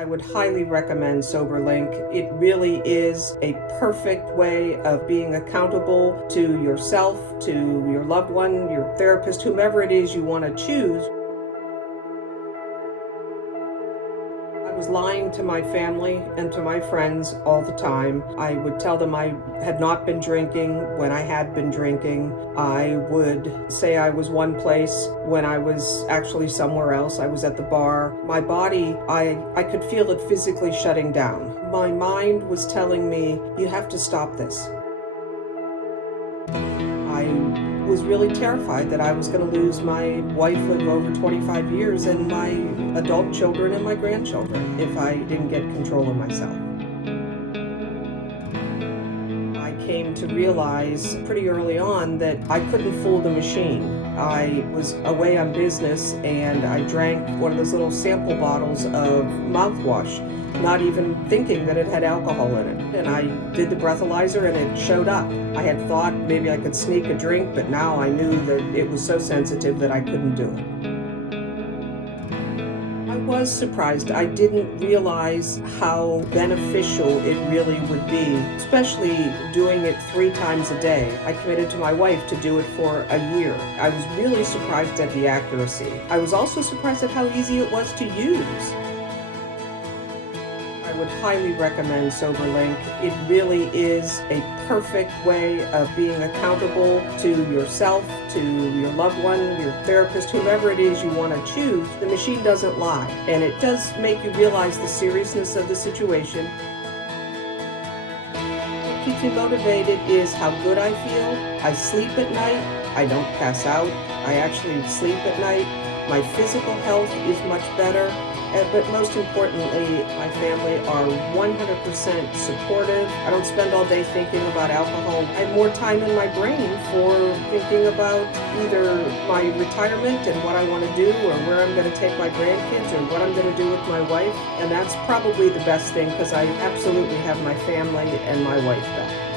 I would highly recommend Soberlink. It really is a perfect way of being accountable to yourself, to your loved one, your therapist, whomever it is you want to choose. I was lying to my family and to my friends all the time. I would tell them I had not been drinking when I had been drinking. I would say I was one place when I was actually somewhere else. I was at the bar. My body, I could feel it physically shutting down. My mind was telling me, you have to stop this. I was really terrified that I was going to lose my wife of over 25 years and my adult children and my grandchildren if I didn't get control of myself. I came to realize pretty early on that I couldn't fool the machine. I was away on business and I drank one of those little sample bottles of mouthwash, not even thinking that it had alcohol in it. And I did the breathalyzer and it showed up. I had thought maybe I could sneak a drink, but now I knew that it was so sensitive that I couldn't do it. I was surprised. I didn't realize how beneficial it really would be, especially doing it 3 times a day. I committed to my wife to do it for a year. I was really surprised at the accuracy. I was also surprised at how easy it was to use. I would highly recommend Soberlink. It really is a perfect way of being accountable to yourself, to your loved one, your therapist, whomever it is you want to choose. The machine doesn't lie, and it does make you realize the seriousness of the situation. What keeps me motivated is how good I feel. I sleep at night. I don't pass out. I actually sleep at night. My physical health is much better. But most importantly, my family are 100% supportive. I don't spend all day thinking about alcohol. I have more time in my brain for thinking about either my retirement and what I want to do, or where I'm going to take my grandkids, or what I'm going to do with my wife. And that's probably the best thing, because I absolutely have my family and my wife back.